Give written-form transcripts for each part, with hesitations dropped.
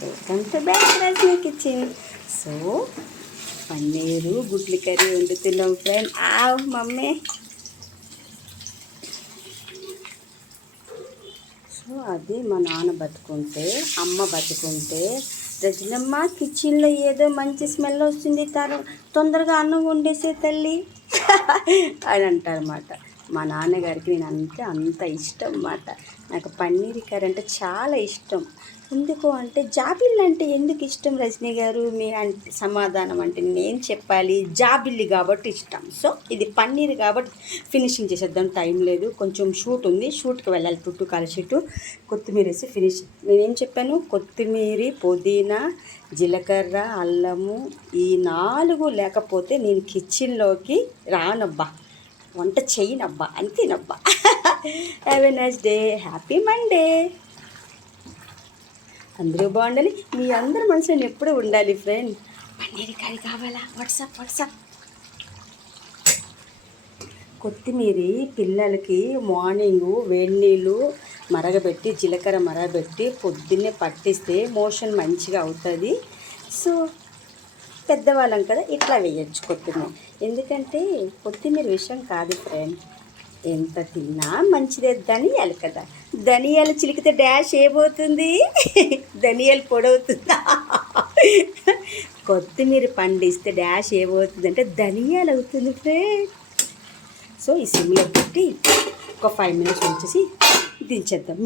Welcome to back Rajani kitchen. So paneer గుడ్లు curry వండుతున్నాం friend. Mummy. So అది మా నాన్న బతుకుంటే, అమ్మ బతుకుంటే, రజనమ్మ కిచెన్లో ఏదో మంచి స్మెల్ వస్తుంది, తొందరగా అన్నం వండేసే తల్లి అని అంటారన్నమాట. మా నాన్నగారికి నేను అంత ఇష్టం అన్నమాట. నాకు పన్నీర్ కర్రీ అంటే చాలా ఇష్టం. ఎందుకు అంటే జాబిల్లి అంటే ఎందుకు ఇష్టం రజనీ గారు? మీ అంటే సమాధానం అంటే నేను చెప్పాలి. జాబిల్లి కాబట్టి ఇష్టం. సో ఇది పన్నీర్ కాబట్టి ఫినిషింగ్ చేసేద్దాం, టైం లేదు, కొంచెం షూట్ ఉంది, షూట్కి వెళ్ళాలి. కాల షూటు. కొత్తిమీర వేసి ఫినిష్. నేనేం చెప్పాను? కొత్తిమీర, పుదీనా, జీలకర్ర, అల్లము, ఈ 4 లేకపోతే నేను కిచెన్లోకి రానబ్బా, వంట చేయనబ్బా, అంతేనబ్బా. Have a nice day, happy Monday. అందరూ బాగుండాలి, మీ అందరి మనసులో ఎప్పుడూ ఉండాలి ఫ్రెండ్. పన్నీర్ కర్రీ కావాలా? వాట్సాప్. కొత్తిమీర పిల్లలకి మార్నింగు వేడి నీళ్ళు మరగబెట్టి, జీలకర్ర మరగబెట్టి పొద్దున్నే పట్టిస్తే మోషన్ మంచిగా అవుతుంది. సో పెద్దవాళ్ళం కదా, ఇట్లా వేయచ్చు కొత్తిమీర. ఎందుకంటే కొత్తిమీర విషయం కాదు ఫ్రెండ్, ఎంత తిన్నా మంచిదే. ధనియాలు కదా, ధనియాలు చిలికితే డాష్ ఏమవుతుంది? ధనియాలు పొడవుతుందా? కొత్తిమీర పండిస్తే డాష్ ఏమవుతుంది అంటే ధనియాలు అవుతుంది ఫ్రెండ్. సో ఈ సిమ్లో పెట్టి ఒక 5 minutes ఉంచేసి దించేద్దాం.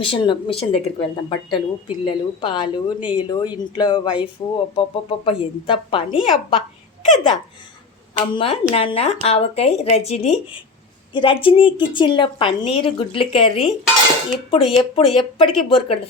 మిషన్ దగ్గరికి వెళ్దాం. బట్టలు, పిల్లలు, పాలు, నీళ్ళు, ఇంట్లో వైఫ్, ఒప్పొప్ప ఎంత పని అబ్బా కదా. అమ్మ, నాన్న, ఆవకాయ, రజనీ కిచెన్లో పన్నీరు గుడ్లు కర్రీ ఎప్పటికీ బోర్ కొడదు.